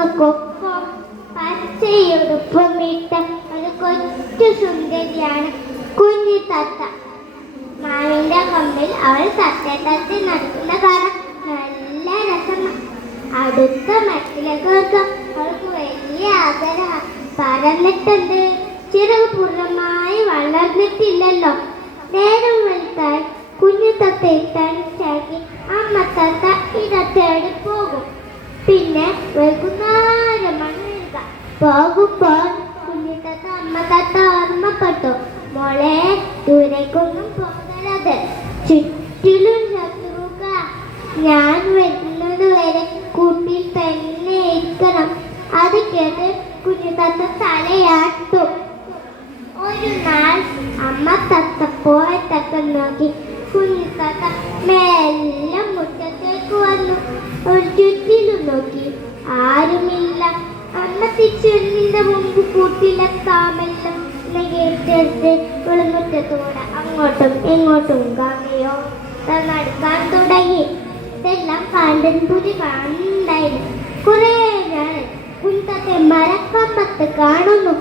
കൊക്കൊപ്പം പച്ചയുടുപ്പുമിട്ട ഒരു കൊച്ചു സുന്ദരിയാണ് കുഞ്ഞി തത്ത. മാവിന്റെ കൊമ്പിൽ അവൾ തത്തെ തത്തി നടക്കുന്ന കാണാൻ നല്ല രസമാണ്. അടുത്ത മറ്റിലേക്ക് അവൾക്ക് വലിയ ആഗ്രഹം. പറന്നിട്ടുണ്ട്, ചിറക് പൂർണ്ണമായി വളർന്നിട്ടില്ലല്ലോ. നേരം വെളുത്താൽ കുഞ്ഞു തത്തയെ തനിച്ചാക്കി അമ്മ തത്ത ഇടത്തേടി പോകും. പിന്നെ വൈകുന്നേരമാണ് വരിക. പോകുമ്പോൾ കുഞ്ഞു തത്ത അമ്മ തത്ത ഓർമ്മപ്പെട്ടു. മോളെ, ദൂരേക്കൊന്നും പോകരുത്, ചുറ്റിലും ശത്രുക്ക. ഞാൻ വരുന്നത് വരെ കൂട്ടിൽ തന്നെ ഇരിക്കണം. അത് കേട്ട് കുഞ്ഞു തത്ത തലയാട്ടും. ഒരു നാൾ അമ്മ തത്ത പോയതൊക്കെ നോക്കി കുഞ്ഞു തത്ത മെല്ലെ മുറ്റത്തേക്ക് വന്നു. ഒരു ചുറ്റിലും നോക്കി, ആരുമില്ല. അമ്മ തിരിച്ചെഴുന്നതിന്റെ മുമ്പ് കൂട്ടിലെത്താമല്ലോ എന്ന് കേട്ടെടുത്ത് കുളിമുറ്റത്തൂടെ അങ്ങോട്ടും ഇങ്ങോട്ടും ഗാമിയോ നടക്കാൻ തുടങ്ങി. ഇതെല്ലാം കണ്ടൻപുരി കാണുന്നുണ്ടായിരുന്നു. കുറെ ഞാൻ കുഞ്ഞത്തെ മരക്കമ്പത്ത് കാണുന്നു.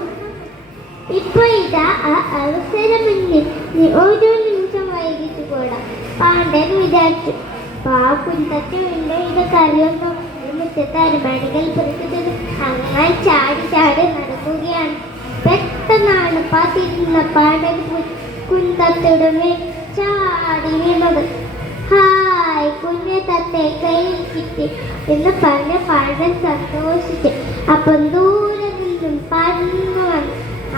ഇപ്പൊ ഇതാ ആ അവസരം മുന്നിൽ, നീ ഓരോ നിമിഷം വൈകിട്ട് കൂടാ പാണ്ഡൻ വിചാരിച്ചു. കുഞ്ഞത്തെ ഇത് കറിയൊന്നും മുറ്റത്തെ അരമണികൾ പുറത്തുന്നത് അങ്ങനെ ചാടി ചാടി നടക്കുകയാണ്. പെട്ടെന്നാണ് തിരിഞ്ഞ പാണ്ഡൻ കുഞ്ഞത്തയുടെ മേൽ ചാടി വീണത്. ഹായ്, കുഞ്ഞെ തത്തെ കയ്യിൽ കിട്ടി എന്ന് പറഞ്ഞ പാണ്ഡൻ സന്തോഷിച്ചു. അപ്പം ദൂരെ നിന്നും പറന്നു വന്നു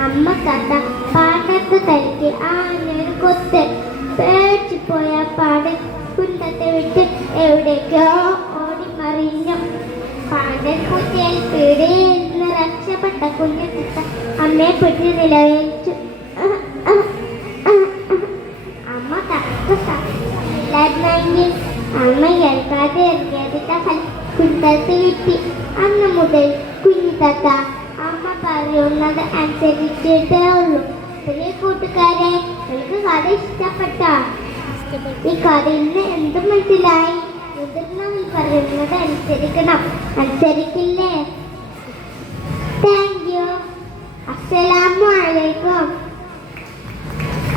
അമ്മ തത്ത പാണ്ഡത്തെ തലയ്ക്ക് ആഞ്ഞൊരു കൊത്ത്. പേടിച്ചുപോയ പാണ്ഡൻ കുഞ്ഞത്തെ വിട്ട് എവിടേക്കോ ഓടി മറിഞ്ഞു. പാണ്ഡൻ കുട്ടിയിൽ പീടിയിൽ നിന്ന് രക്ഷപ്പെട്ട കുഞ്ഞു തത്ത അമ്മയെ പിടിച്ച് നിലവിളിച്ചു. അമ്മ തത്തല്ലായിരുന്നെങ്കിൽ അമ്മ കേൾക്കാതെ ഇറങ്ങിയതിന്റെ ഫലം കുഞ്ഞത്ത് കിട്ടി. അന്ന് മുതൽ കുഞ്ഞു തത്ത അമ്മ പറയുന്നത് അനുസരിച്ചിട്ടേ ഉള്ളൂ. പ്രിയ കൂട്ടുകാരെ, എനിക്ക് കഥ ഇഷ്ടപ്പെട്ട ഈ കഥയിൽ നിന്ന് എന്ത് മനസ്സിലായി? മുതിർന്നവർ പറയുന്നത് അനുസരിക്കണം. അനുസരിക്കില്ലേ? Thank you. അസ്സലാമു അലൈക്കും.